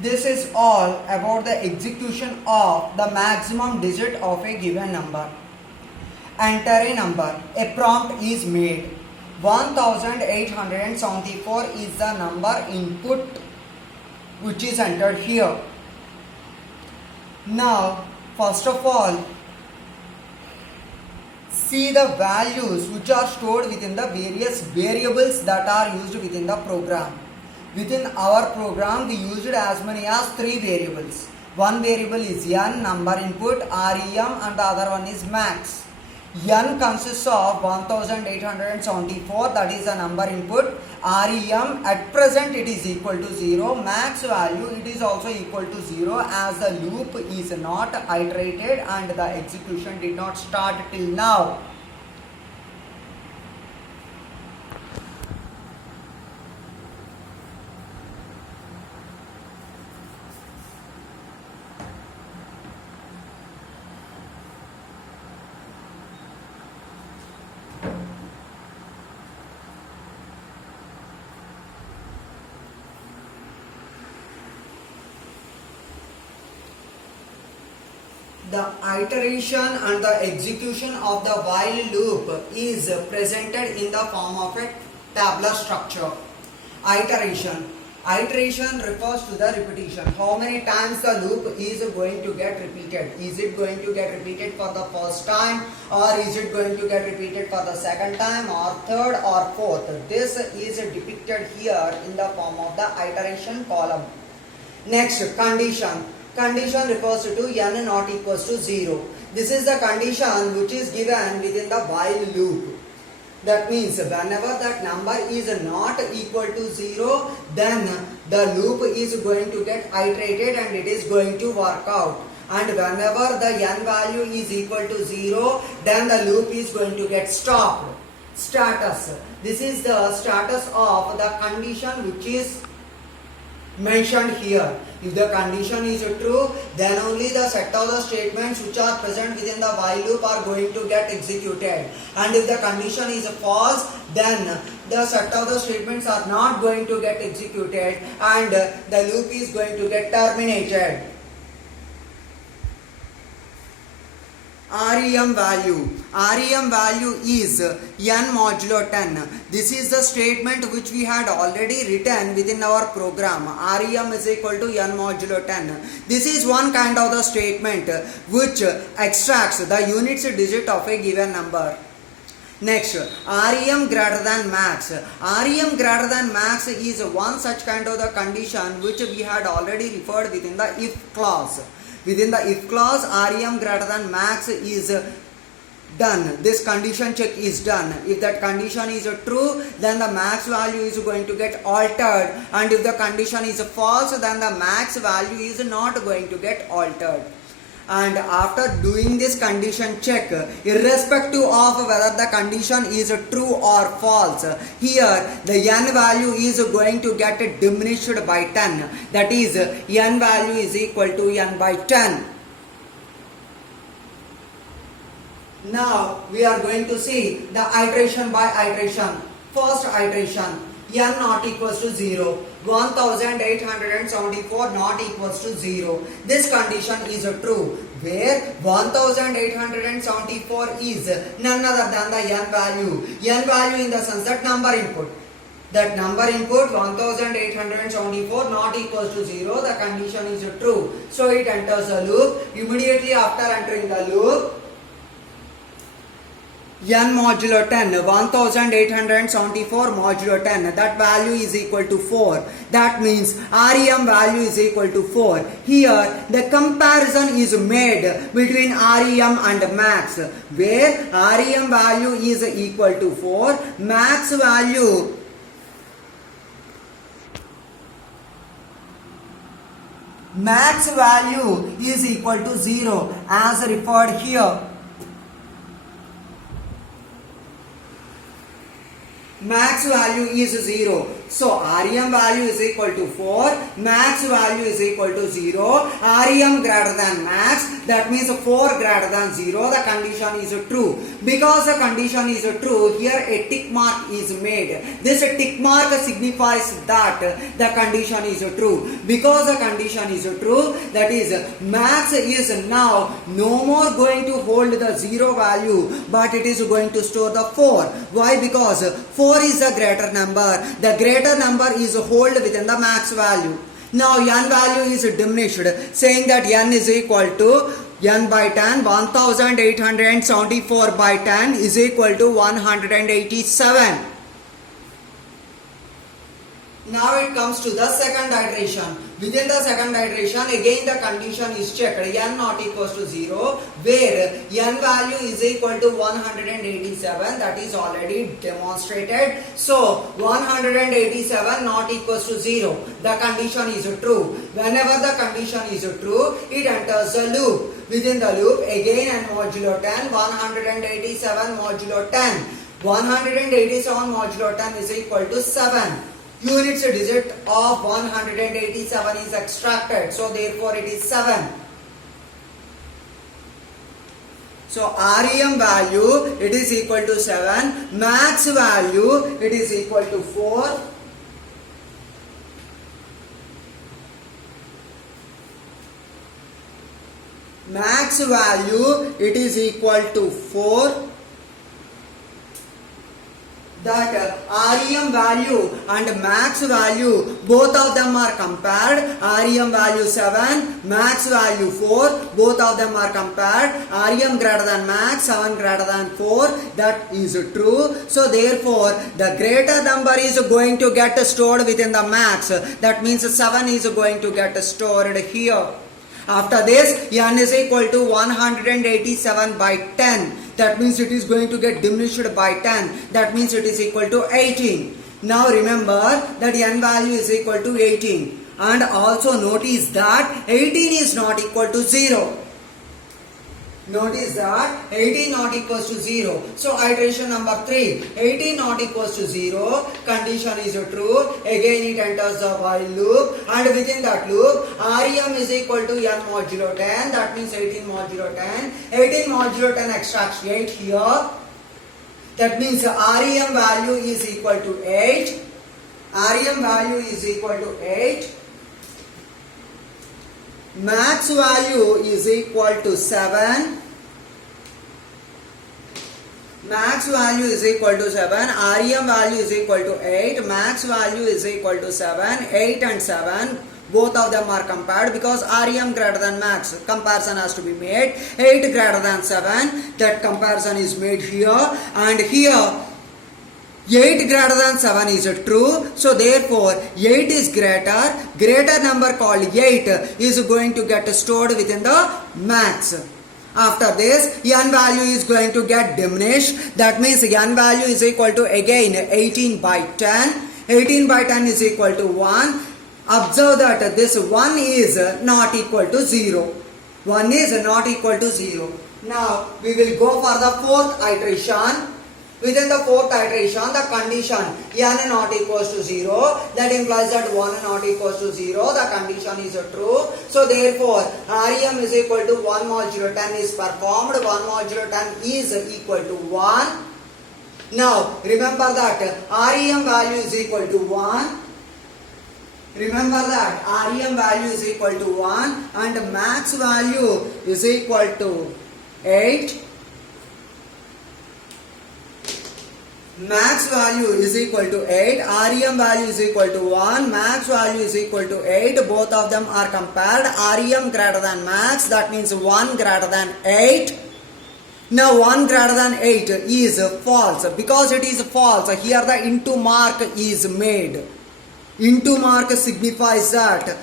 This is all about the execution of the maximum digit of a given number. Enter a number. A prompt is made. 1874 is the number input which is entered here. Now, first of all, see the values which are stored within the various variables that are used within the program. Within our program, we used as many as 3 variables. One variable is n, number input, rem, and the other one is max. N consists of 1874, that is the number input. Rem, at present it is equal to 0. Max value, it is also equal to 0 as the loop is not iterated and the execution did not start till now. The iteration and the execution of the while loop is presented in the form of a tabular structure. Iteration. Iteration refers to the repetition. How many times the loop is going to get repeated? Is it going to get repeated for the first time, or is it going to get repeated for the second time, or third, or fourth? This is depicted here in the form of the iteration column. Next, condition. Condition refers to n not equals to 0. This is the condition which is given within the while loop. That means whenever that number is not equal to 0, then the loop is going to get iterated and it is going to work out. And whenever the n value is equal to 0, then the loop is going to get stopped. Status. This is the status of the condition which is mentioned here. If the condition is true, then only the set of the statements which are present within the while loop are going to get executed. And if the condition is false, then the set of the statements are not going to get executed and the loop is going to get terminated. REM value. REM value is n modulo 10. This is the statement which we had already written within our program. REM is equal to n modulo 10. This is one kind of the statement which extracts the units digit of a given number. Next, REM greater than max. REM greater than max is one such kind of the condition which we had already referred within the if clause. Within the if clause, REM greater than max is done. This condition check is done. If that condition is true, then the max value is going to get altered, and if the condition is false, then the max value is not going to get altered. And after doing this condition check, irrespective of whether the condition is true or false, here the n value is going to get diminished by 10. That is, n value is equal to n by 10. Now we are going to see the iteration by iteration. First iteration, n not equals to 0. 1874 not equals to 0. This condition is true, where 1874 is none other than the n value. N value in the sense that number input. That number input 1874 not equals to 0. The condition is true. So it enters the loop. Immediately after entering the loop, n modulo 10, 1874 modulo 10, that value is equal to 4. That means REM value is equal to 4. Here the comparison is made between REM and max, where REM value is equal to 4, max value is equal to 0 as referred here. Max value is 0. So REM value is equal to 4, max value is equal to 0, REM greater than max, that means 4 greater than 0, the condition is true. Because the condition is true, here a tick mark is made. This tick mark signifies that the condition is true. Because the condition is true, that is max is now no more going to hold the 0 value, but it is going to store the 4. Why? Because 4 is the greater number. The greater number is held within the max value. Now n value is diminished, saying that n is equal to n by 10, 1874 by 10 is equal to 187. Now it comes to the second iteration. Within the second iteration, again the condition is checked, n not equals to 0, where n value is equal to 187, that is already demonstrated. So 187 not equals to 0, the condition is true. Whenever the condition is true, it enters the loop. Within the loop, again n modulo 10, 187 modulo 10. 187 modulo 10 is equal to 7. Units digit of 187 is extracted, so therefore it is 7. So REM value, it is equal to 7, max value, it is equal to 4. Max value, it is equal to 4. That REM value and max value, both of them are compared. REM value 7, max value 4, both of them are compared. REM greater than max, 7 greater than 4, that is true. So therefore the greater number is going to get stored within the max. That means 7 is going to get stored here. After this, n is equal to 187 by 10. That means it is going to get diminished by 10. That means it is equal to 18. Now remember that n value is equal to 18. And also notice that 18 is not equal to 0. Notice that 18 not equals to 0. So iteration number 3. 18 not equals to 0. Condition is true. Again it enters the while loop. And within that loop, REM is equal to n modulo 10. That means 18 modulo 10. 18 modulo 10 extracts 8 here. That means REM value is equal to 8. REM value is equal to 8. Max value is equal to 7. Max value is equal to 7. REM value is equal to 8. Max value is equal to 7. 8 and 7. Both of them are compared because REM greater than max. Comparison has to be made. 8 greater than 7. That comparison is made here. And here 8 greater than 7 is true. So therefore 8 is greater. Greater number called 8 is going to get stored within the max. After this, n value is going to get diminished. That means n value is equal to again 18 by 10. 18 by 10 is equal to 1. Observe that this 1 is not equal to 0. 1 is not equal to 0. Now we will go for the fourth iteration. Within the fourth iteration, the condition n not equals to 0, that implies that 1 not equals to 0, the condition is true. So therefore, REM is equal to 1 modulo 10 is performed, 1 modulo 10 is equal to 1. Now, remember that REM value is equal to 1. Remember that REM value is equal to 1 and max value is equal to 8. Max value is equal to 8, REM value is equal to 1, max value is equal to 8, both of them are compared, REM greater than max, that means 1 greater than 8. Now 1 greater than 8 is false. Because it is false, here the into mark is made. Into mark signifies that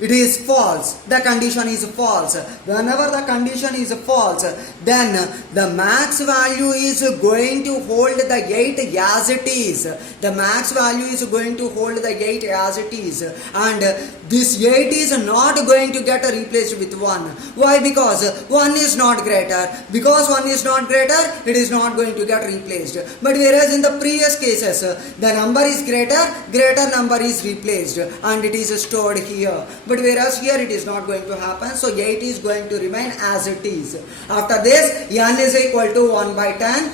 it is false. The condition is false. Whenever the condition is false, then the max value is going to hold the 8 as it is. The max value is going to hold the 8 as it is, and this 8 is not going to get replaced with 1. Why? Because 1 is not greater. Because 1 is not greater, it is not going to get replaced. But whereas in the previous cases, the number is greater, greater number is replaced and it is stored here. But whereas here it is not going to happen, so 8 is going to remain as it is. After this, n is equal to 1 by 10.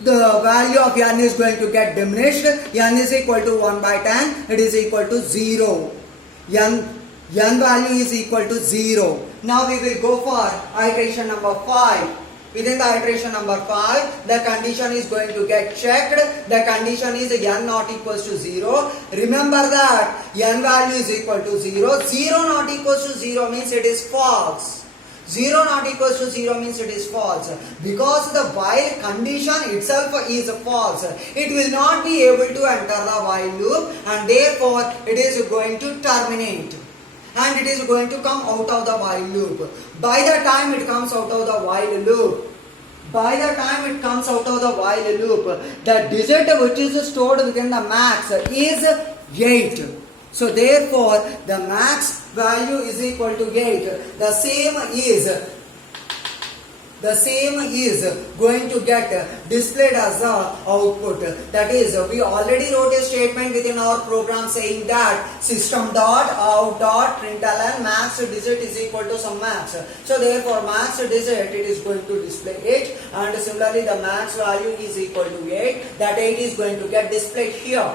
The value of n is going to get diminished. N is equal to 1 by 10. It is equal to 0. N value is equal to 0. Now we will go for iteration number 5. Within the iteration number 5, the condition is going to get checked. The condition is n not equals to 0. Remember that n value is equal to 0. 0 not equals to 0 means it is false. 0 not equals to 0 means it is false. Because the while condition itself is false, it will not be able to enter the while loop, and therefore it is going to terminate. And it is going to come out of the while loop. By the time it comes out of the while loop, the digit which is stored within the max is 8. So therefore the max value is equal to 8. The same is going to get displayed as the output. That is, we already wrote a statement within our program saying that system dot out dot println max digit is equal to some max. So therefore max digit it is going to display 8, and similarly the max value is equal to 8. That 8 is going to get displayed here.